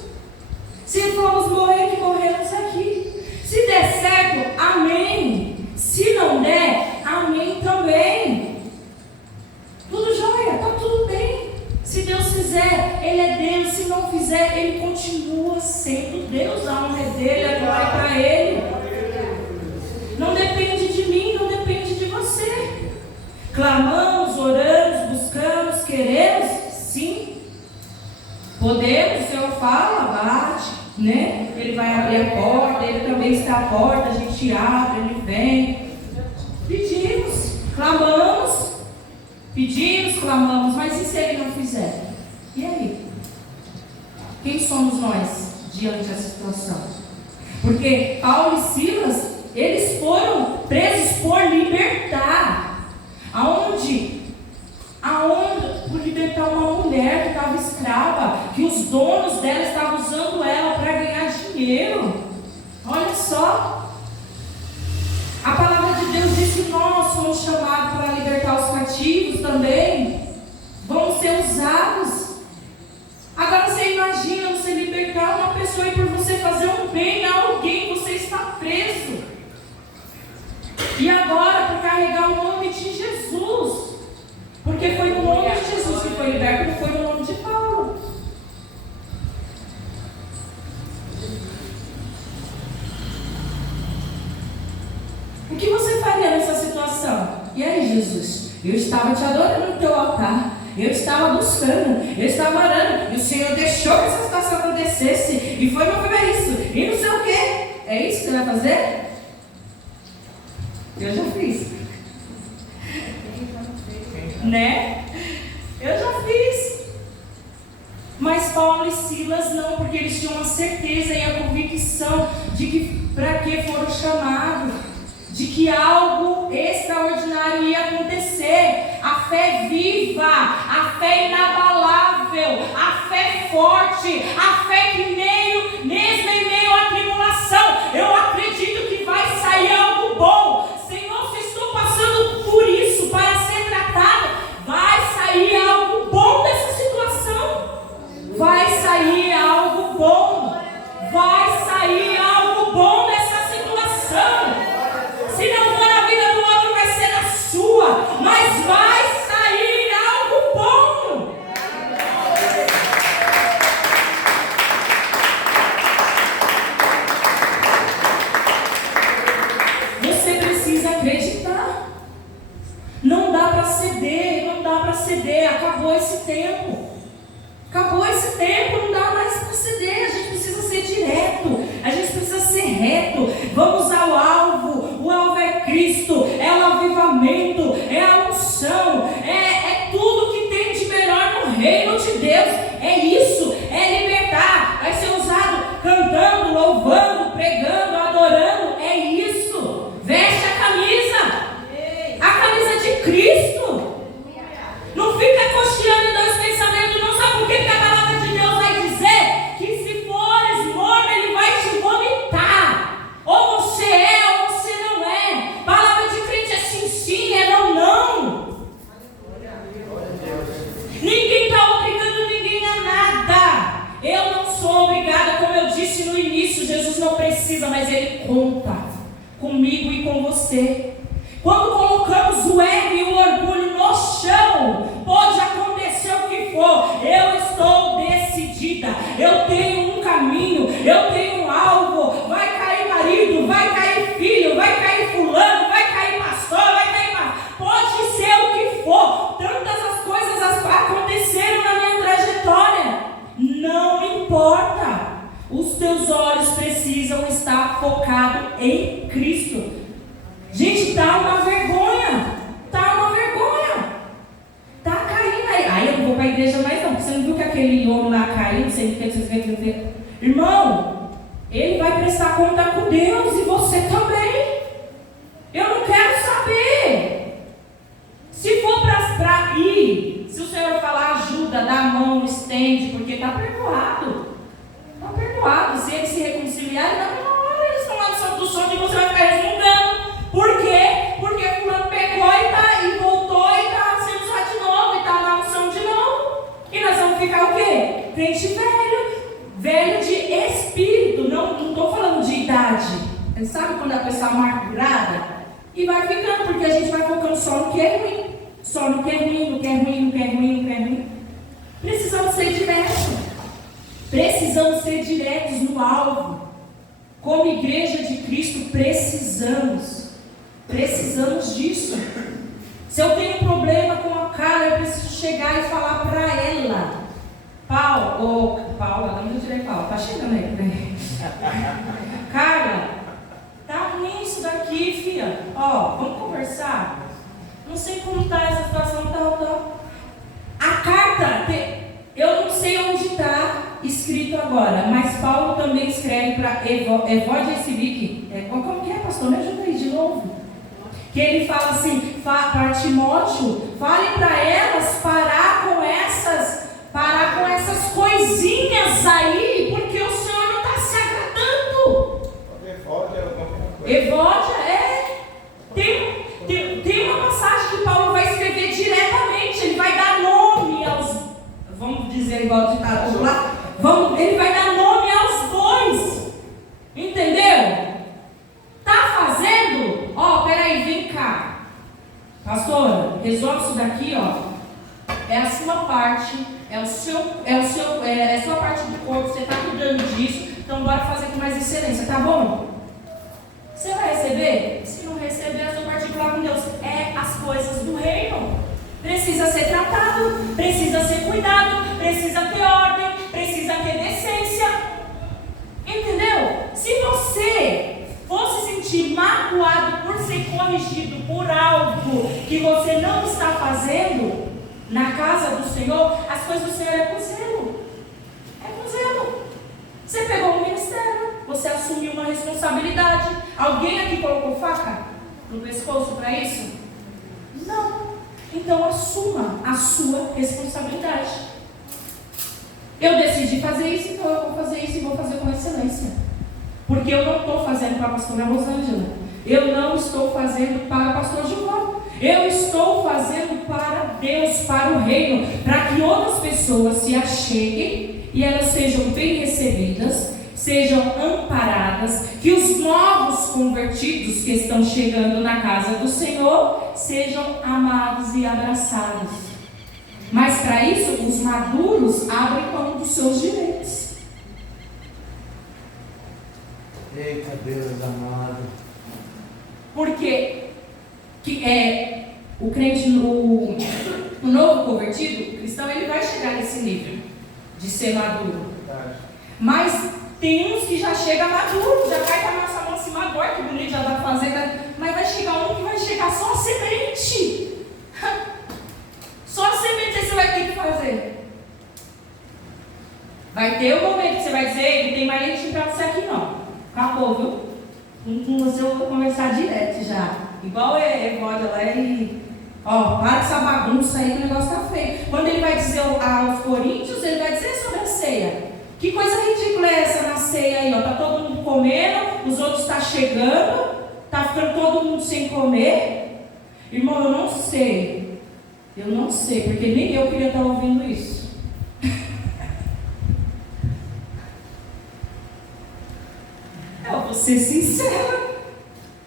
Se formos morrer, que morremos aqui. Se der certo, amém. Se não der, amém também. Tudo jóia, está tudo bem. Se Deus fizer, Ele é Deus. Se não fizer, Ele continua sendo Deus. A honra é dele, a glória é para Ele. Não depende de mim, não depende de você. Clamamos, oramos, buscamos, queremos, sim. Podemos, o Senhor fala, bate, né? Ele vai abrir a porta, Ele também está à porta, a gente abre, Ele vem. Pedimos, clamamos, mas e se Ele não fizer? E aí? Quem somos nós diante da situação? Porque Paulo e Silas, eles foram presos por libertar. Aonde? Por libertar uma mulher que estava escrava, que os donos dela estavam usando ela para ganhar dinheiro. Olha só. A palavra de Deus diz que nós somos chamados para libertar os cativos também. Vamos ser usados. Agora você imagina, pessoa e por você fazer um bem a alguém, você está preso. E agora, por carregar o nome de Jesus, porque foi no nome de Jesus que foi liberto, não foi no nome de Paulo. O que você faria nessa situação? E aí, Jesus? Eu estava te adorando no teu altar, eu estava buscando, eu estava orando, e o Senhor deixou que essa situação acontecesse, e foi mover isso, e não sei o quê. É isso que você vai fazer? Eu já fiz. Né? Eu já fiz. Mas Paulo e Silas não, porque eles tinham a certeza e a convicção de que para que foram chamados, de que algo extraordinário ia acontecer. A fé viva, a fé inabalável, a fé forte, a fé que mesmo em meio à tribulação, eu acredito que vai sair algo bom. Senhor, se estou passando por isso para ser tratado, vai sair algo bom dessa situação. Vai sair algo bom. Vai sair algo bom dessa situação. Se não for a vida do outro, vai ser a sua. Mas vai sair algo bom. Você precisa acreditar. Não dá para ceder, não dá para ceder. Acabou esse tempo. Acabou esse tempo, não dá mais para ceder. A gente precisa ser direto, a gente precisa ser reto. Vamos ao alvo. O alvo é Cristo, é o avivamento, é a unção, é tudo que tem de melhor no reino de Deus. É isso, é libertar. Vai ser usado cantando, louvando, pregando, adorando. É isso. Veste a camisa de Cristo. Não fica cocheando em dois pensamentos, não. Sabe por quê? Porque a palavra de Deus vai dizer que se fores morno, Ele vai te vomitar. Ou você é, ou você não é. Palavra de crente é sim, sim, é não, não. Ninguém está obrigando ninguém a nada. Eu não sou obrigada, como eu disse no início. Jesus não precisa, mas Ele conta comigo e com você. Quando colocamos o ego e o orgulho no chão, pode acontecer o que for, eu estou decidida, eu tenho um caminho, eu tenho um alvo. Vai cair marido, vai cair filho, vai cair fulano, vai cair pastor, vai cair... Pode ser o que for. Tantas as coisas aconteceram na minha trajetória. Não importa. Os teus olhos precisam estar focados em Cristo. Gente, está uma vergonha. Está uma vergonha. Está caindo aí. Ai, eu não vou para a igreja mais não, porque você não viu que aquele homem lá caiu, não sei o que. Irmão, ele vai prestar conta com Deus e você também. Eu não quero saber. Se for para ir, se o Senhor falar ajuda, dá a mão, estende, porque está perdoado. Está perdoado. Se eles se reconciliarem, eles estão lá no Santo do Som e você vai ficar resmungando. Por quê? Porque fulano pecou e voltou e está sendo usado de novo, e está na unção de novo. E nós vamos ficar o quê? Crente velho de espírito. Não estou falando de idade. Você sabe quando a pessoa é amargurada? E vai ficando, porque a gente vai focando só no que é ruim. Só no que é ruim, no que é ruim, no que é ruim, no que é ruim. Precisamos ser diretos. Precisamos ser diretos no alvo. Como igreja de Cristo, precisamos disso. Se eu tenho um problema com a Carla, eu preciso chegar e falar para ela: Paula, não me tirei Paula, tá chegando aí. Carla, tá ruim isso daqui, filha. Vamos conversar. Não sei como tá essa situação, A carta, eu não sei onde está escrito agora, mas Paulo também escreve para Evodiesivik. Como que é, pastor? Me ajuda aí de novo. Que ele fala assim, para Timóteo, fale para elas parar com essas coisinhas aí, porque o Senhor não está se agradando. Evódia tem uma passagem que Paulo vai escrever diretamente. Ele vai dar nome aos, vamos dizer igual de lá, ele vai dar nome aos bois. cuidando disso, então bora fazer com mais excelência, tá bom? Você vai receber? Se não receber, é só particular com Deus. É as coisas do reino. Precisa ser tratado, precisa ser cuidado, precisa ter ordem, precisa ter decência. Entendeu? Se você fosse sentir magoado por ser corrigido por algo que você não está fazendo na casa do Senhor, as coisas do Senhor é com zelo. É com zelo. Você pegou um ministério, você assumiu uma responsabilidade. Alguém aqui colocou faca no pescoço para isso? Não. Então assuma a sua responsabilidade. Eu decidi fazer isso, então eu vou fazer isso e vou fazer com excelência. Porque eu não estou fazendo para a pastora Rosângela. Eu não estou fazendo para o pastor João. Eu estou fazendo para Deus, para o reino, para que outras pessoas se acheguem e elas sejam bem recebidas, sejam amparadas, que os novos convertidos que estão chegando na casa do Senhor sejam amados e abraçados. Mas para isso, os maduros abrem mão dos seus direitos. Eita Deus amado. Porque o crente, o novo convertido, o cristão, ele vai chegar nesse nível de ser maduro. Mas tem uns que já chega maduro, já cai com a nossa mão assim, agora que bonito, já dá pra fazer, mas vai chegar um que vai chegar só a semente. Só a semente aí você vai ter que fazer. Vai ter um momento que você vai dizer, não tem mais leite pra você aqui não. Acabou, viu? Com você eu vou conversar direto já. Igual Evódia lá, ele... Ó, para essa bagunça aí que o negócio tá feio. Quando ele vai dizer aos coríntios, ele vai dizer sobre a ceia. Que coisa ridícula é essa na ceia aí, ó? Tá todo mundo comendo, os outros tá chegando, tá ficando todo mundo sem comer. Irmão, eu não sei, porque nem eu queria estar ouvindo isso. Eu vou ser sincera,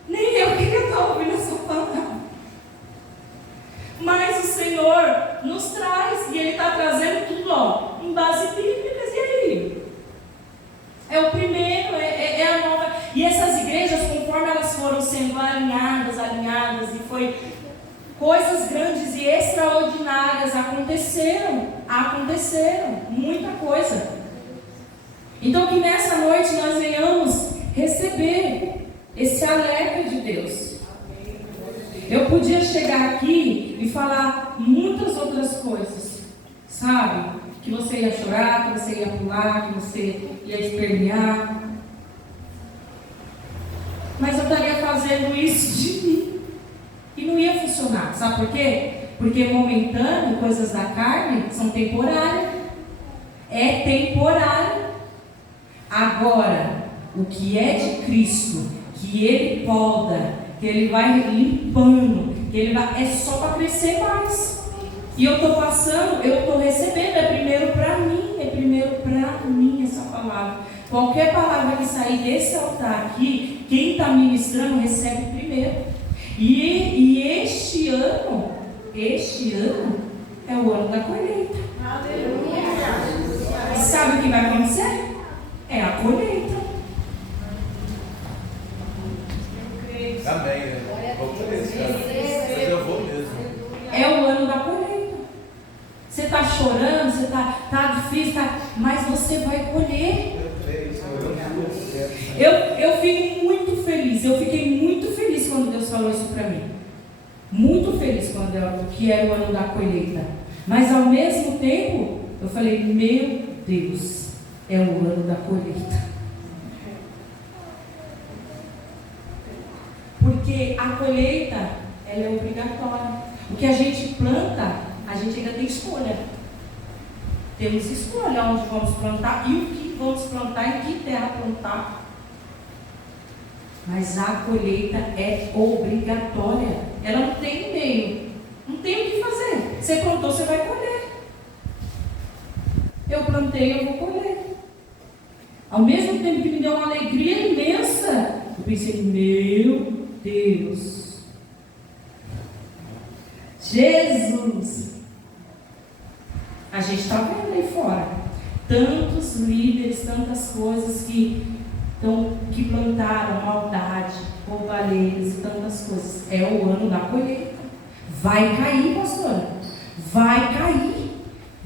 nem eu queria estar ouvindo essa palavra. Mas o Senhor nos traz, e Ele está trazendo tudo, ó, em base bíblicas, e aí? É o primeiro, é a nova. E essas igrejas, conforme elas foram sendo alinhadas, e foi coisas grandes e extraordinárias aconteceram, muita coisa. Então que nessa noite nós venhamos receber esse alerta de Deus. Eu podia chegar aqui e falar muitas outras coisas, sabe? Que você ia chorar, que você ia pular, que você ia espernear. Mas eu estaria fazendo isso de mim. E não ia funcionar. Sabe por quê? Porque momentâneo, coisas da carne, são temporárias. É temporário. Agora, o que é de Cristo, que Ele poda, que Ele vai limpando, que Ele vai, é só para crescer mais. E eu estou passando, eu estou recebendo, é primeiro para mim essa palavra. Qualquer palavra que sair desse altar aqui, quem está ministrando recebe primeiro. E este ano é o ano da colheita. Aleluia. Sabe o que vai acontecer? É a colheita. Amém, né? Vou crescer. Mas eu vou mesmo. É o ano da colheita. Você está chorando, você tá difícil, mas você vai colher. Eu fico muito feliz. Eu fiquei muito feliz quando Deus falou isso para mim. Muito feliz que era o ano da colheita. Mas ao mesmo tempo, eu falei, meu Deus, é o ano da colheita. Porque a colheita, ela é obrigatória. O que a gente planta, a gente ainda tem escolha. Temos escolha onde vamos plantar e o que vamos plantar, em que terra plantar. Mas a colheita é obrigatória. Ela não tem meio. Não tem o que fazer. Você plantou, você vai colher. Eu plantei, eu vou colher. Ao mesmo tempo que me deu uma alegria imensa, eu pensei, meu Deus. Jesus. A gente está vendo aí fora. tantos líderes, tantas coisas que plantaram maldade, roubalheiras e tantas coisas. É o ano da colheita. Vai cair, pastora. Vai cair.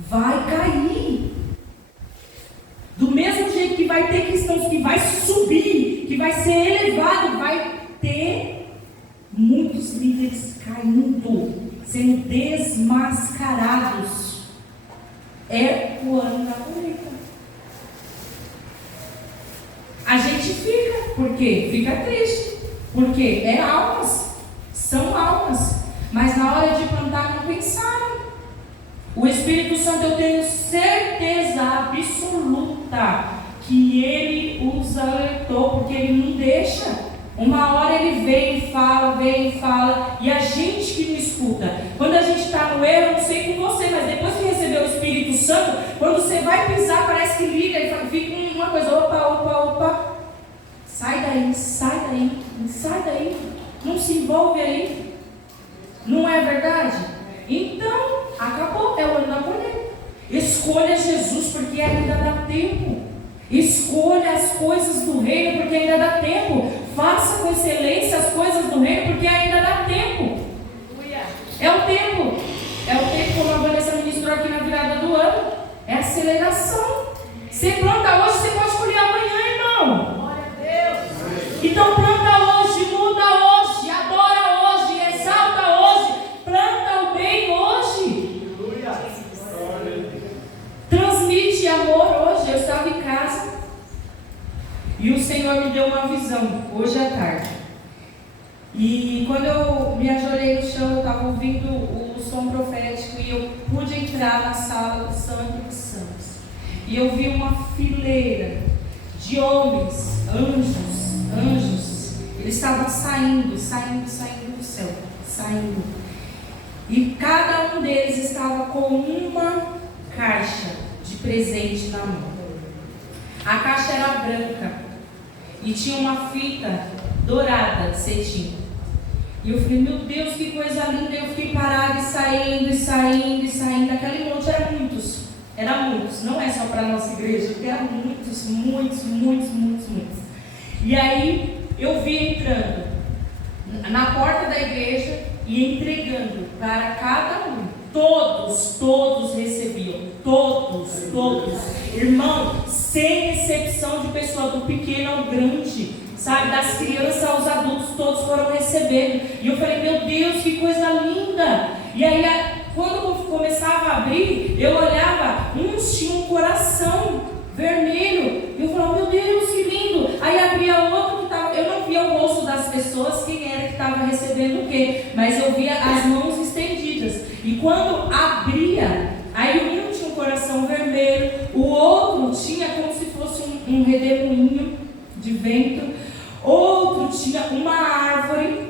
Vai cair. Do mesmo jeito que vai ter cristãos que vai subir, que vai ser elevado, vai ter muitos líderes caindo, sendo desmascarados. É o ano da colheita. A gente fica, por quê? Fica triste, porque é almas, são almas, mas na hora de plantar não pensaram. O Espírito Santo, eu tenho certeza absoluta que Ele os alertou, porque Ele não deixa. Uma hora Ele vem e fala, e a gente que não escuta. Quando a gente está no erro, não sei com você, mas depois que recebeu o Espírito Santo, quando você vai pisar, parece que liga e fica uma coisa, opa, sai daí, não se envolve aí. Não é verdade? Então, acabou, é o ano da colheita. Escolha Jesus, porque ainda dá tempo. Escolha as coisas do reino, porque ainda dá tempo. Faça com excelência as coisas do reino, porque ainda dá tempo. É o tempo, como a Vanessa ministrou aqui na virada do ano. É aceleração. Você planta hoje, você pode colher amanhã, irmão. Glória a Deus. Então planta hoje, muda hoje, adora hoje, exalta hoje, planta o bem hoje. Transmite amor hoje. Eu estava em casa e o Senhor me deu uma visão hoje à tarde. E quando eu me ajoelhei no chão, eu estava ouvindo o som profético e eu pude entrar na sala do Santo dos Santos. E eu vi uma fileira de homens, anjos. Eles estavam saindo do céu, saindo. E cada um deles estava com uma caixa de presente na mão. A caixa era branca e tinha uma fita dourada de cetim. E eu falei, meu Deus, que coisa linda. Eu fiquei parada e saindo. Aquele monte era muitos. Não é só para a nossa igreja, porque eram muitos. E aí eu vi entrando na porta da igreja e entregando para cada um. Todos recebiam. Todos. Irmão, sem exceção de pessoa, do pequeno ao grande, sabe? Das crianças aos adultos, todos foram recebendo. E eu falei, meu Deus, que coisa linda. E aí, quando começava a abrir, eu olhava, uns tinham um coração vermelho. E eu falava, meu Deus, que lindo. Aí abria outro que estava, eu não via o rosto das pessoas, quem era que estava recebendo o quê, mas eu via as mãos estendidas. E quando abria, aí um tinha um coração vermelho, o outro tinha como se fosse um redemoinho de vento, outro tinha uma árvore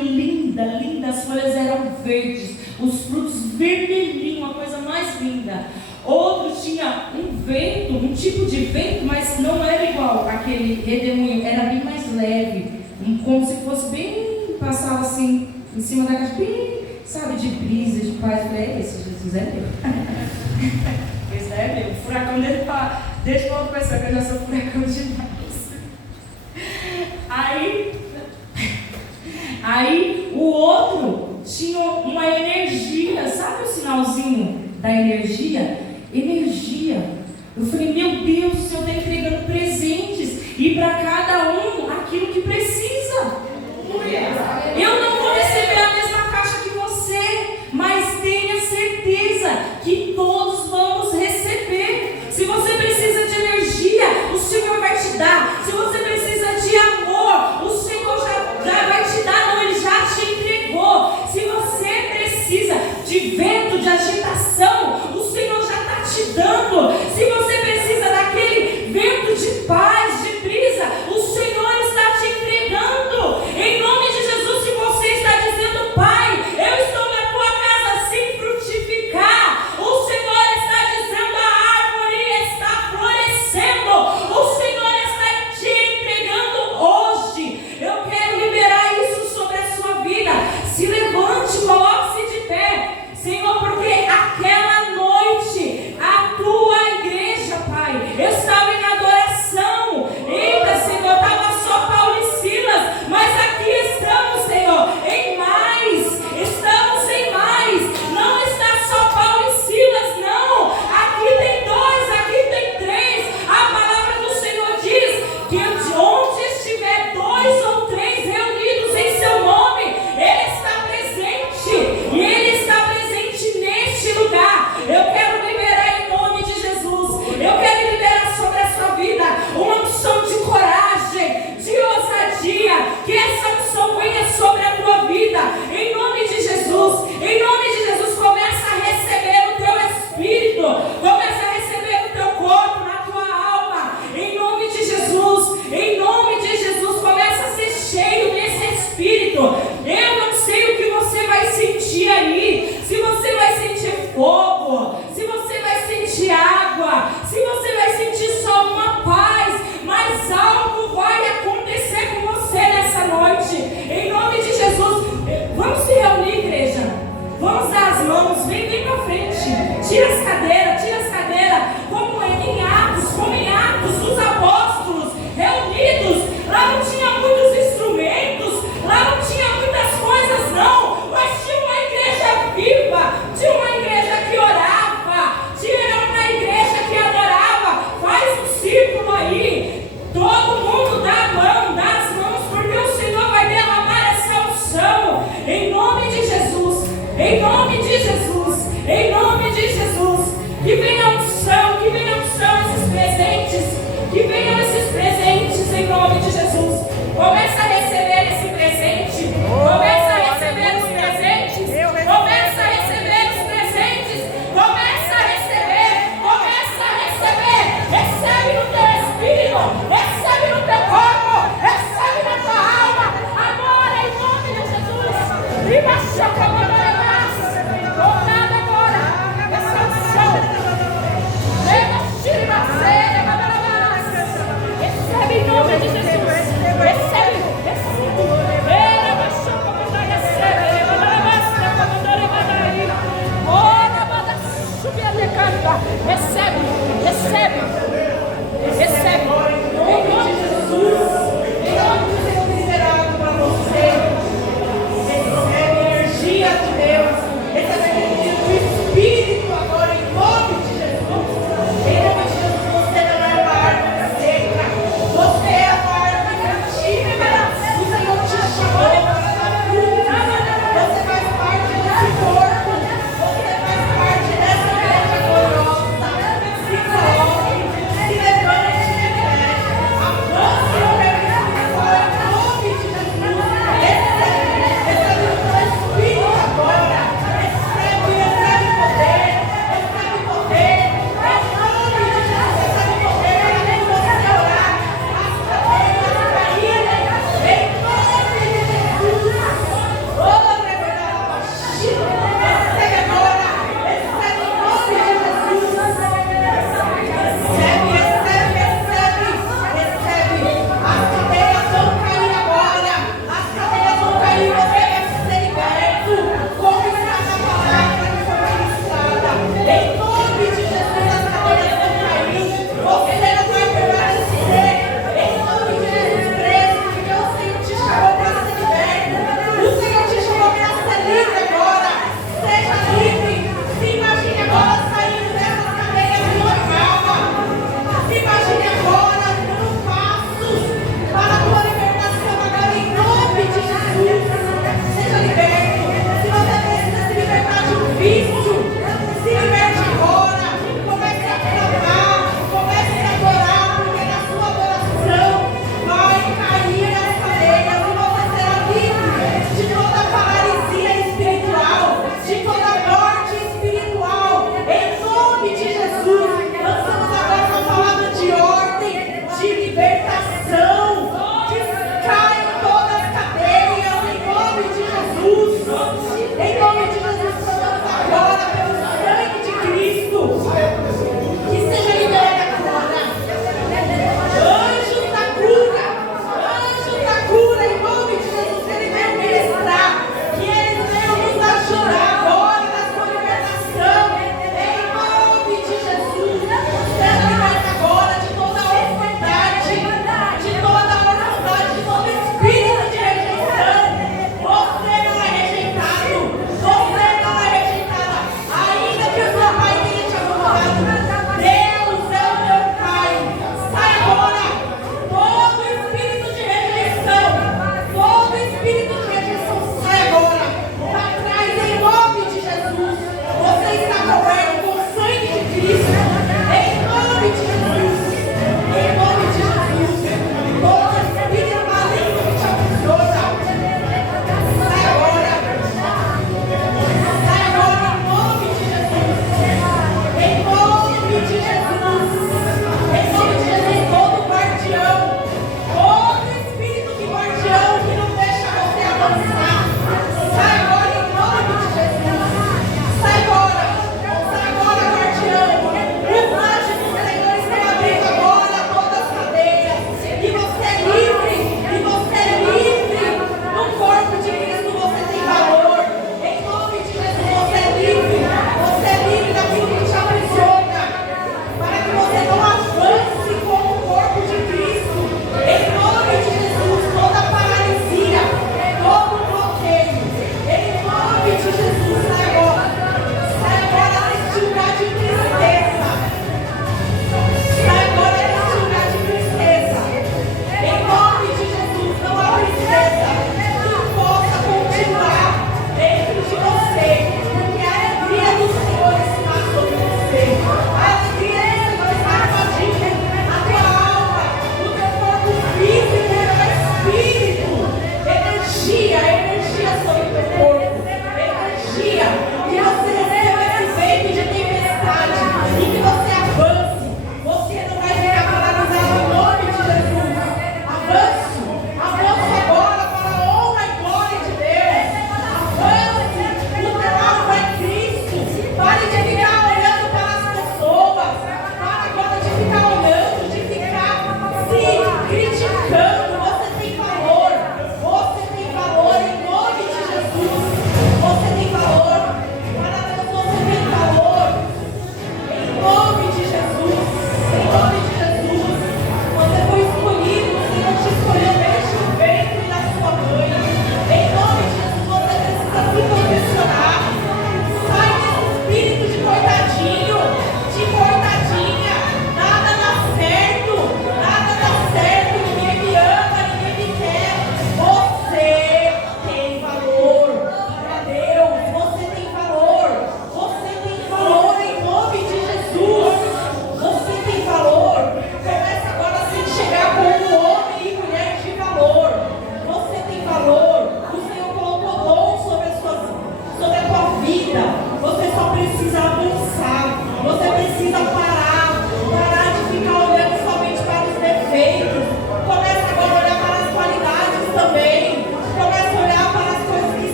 linda, as folhas eram verdes, os frutos vermelhinhos, uma coisa mais linda. Outro tinha um vento, um tipo de vento, mas não era igual aquele redemoinho, era bem mais leve, como se fosse bem, passava assim em cima da caixa, bem, sabe, de brisa, de paz. Eu falei, esse Jesus é meu. Esse é meu. O furacão dele fala, deixa eu outra pessoa que eu já sou furacão demais. Aí o outro tinha uma energia, sabe o sinalzinho da energia? Eu falei, meu Deus, o Senhor está entregando presentes e para cada um aquilo que precisa. Eu não vou receber a mesma caixa que você, mas tenha certeza que todos vamos receber. Se você precisa de energia, o Senhor vai te dar. Se você precisa de amor, o Senhor já vai te dar. Não, Ele já te entregou. Se você precisa de vento, de agitação, o Senhor já está te dando. Se você precisa daquele vento de paz, de brisa, o Senhor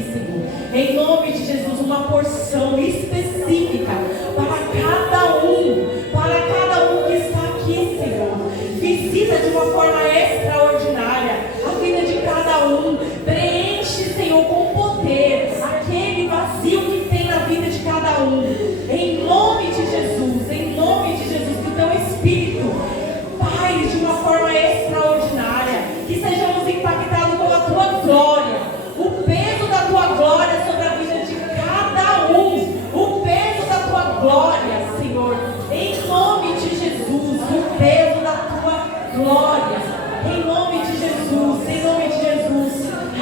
aqui, Senhor. Em nome de Jesus, uma porção específica para cada um que está aqui, Senhor. Visita de uma forma extraordinária a vida de cada um. Preenche, Senhor, com poder aquele vazio que tem na vida de cada um. Em nome de Jesus, que o teu Espírito, Pai, de uma forma extraordinária, que sejamos impactados com a tua glória, o peso da tua glória sobre a vida de cada um, o peso da tua glória, Senhor, em nome de Jesus, o peso da tua glória, em nome de Jesus,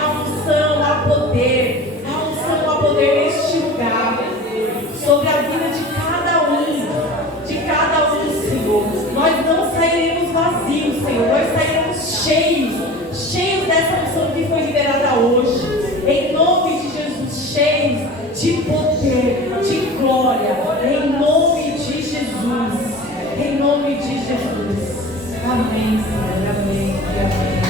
a unção, a poder neste lugar, sobre a vida de cada um, Senhor. Nós não sairemos vazios, Senhor, nós sairemos cheios dessa unção que foi liberada hoje, em nome de Jesus, cheios de poder, de glória, em nome de Jesus, amém, Senhor, amém, amém.